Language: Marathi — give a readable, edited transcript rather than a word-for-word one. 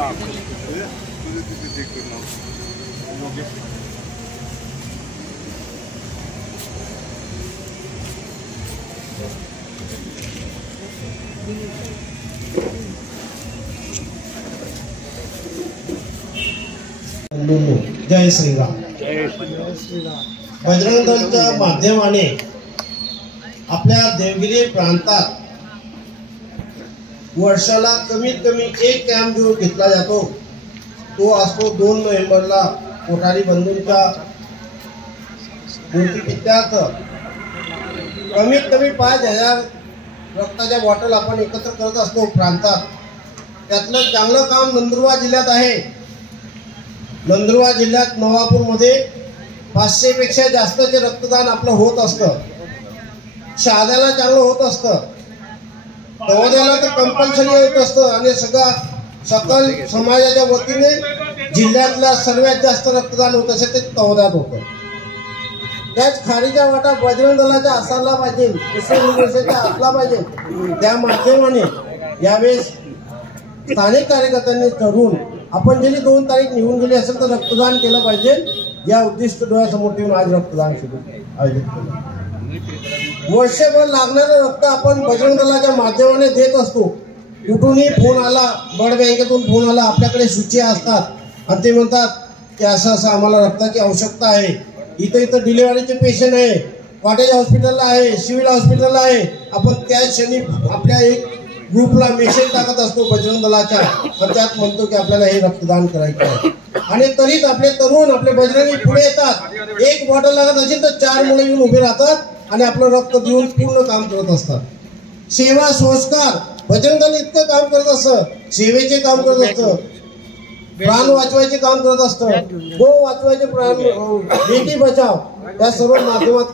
जय श्रीराम। बजरंग दलच्या माध्यमाने आपल्या देवगिरी प्रांतात वर्षाला कमीत कमी एक कॅम्प जो घेतला जातो तो असतो 2 नोव्हेंबरला कोठारी बंधूंच्या मूर्तीपित्यार्थ। कमीत कमी 5000 रक्ताच्या बॉटल आपण एकत्र करत असतो प्रांतात। त्यातलं चांगलं काम नंदुरबार जिल्ह्यात आहे। नंदुरबार जिल्ह्यात नवापूरमध्ये 500 पेक्षा जास्तचे रक्तदान आपलं होत असतं। शहाद्याला चांगलं होत असतं, तवद्याला तर कंपल्सरी होत असतं आणि सकल समाजाच्या वतीने जिल्ह्यातला सर्वात जास्त रक्तदान होत असेल ते तवद्यात होतं। त्याच खारीचा वाटा बजरंग दलाचा असायला पाहिजे, असला पाहिजे। त्या माध्यमाने यावेळेस स्थानिक कार्यकर्त्यांनी ठरवून आपण गेली 2 तारीख निघून गेली असेल तर रक्तदान केलं पाहिजे या उद्दिष्ट डोळ्यासमोर ठेवून आज रक्तदान शिबिर आयोजित केलं। वर्षभर लागणारं रक्त आपण बजरंग दलाच्या माध्यमाने देत असतो। कुठूनही फोन आला, ब्लड बँकेतून फोन आला, आपल्याकडे सूची असतात आणि ते म्हणतात की असं आम्हाला रक्ताची आवश्यकता आहे। इथं डिलिव्हरीचे पेशंट आहे, कॉटेज हॉस्पिटलला आहे, सिव्हिल हॉस्पिटलला आहे। आपण त्या क्षणी आपल्या एक ग्रुपला मेसेज टाकत असतो बजरंग दलाच्या आणि त्यात म्हणतो की आपल्याला हे रक्तदान करायचं आहे। आणि तरीच आपले तरुण आपले बजरंगी पुढे येतात। एक बॉटल लागत असेल तर 4 मुलं येऊन उभे राहतात आणि आपलं रक्त देऊन पूर्ण काम करत असतात। सेवा संस्कार बजरंग दल इतकं काम करत असतं, सेवेचे काम करत असतं, प्राण वाचवायचे काम करत असतं, गो वाचवायचे, प्राण बेटी बचाव या सर्व माध्यमात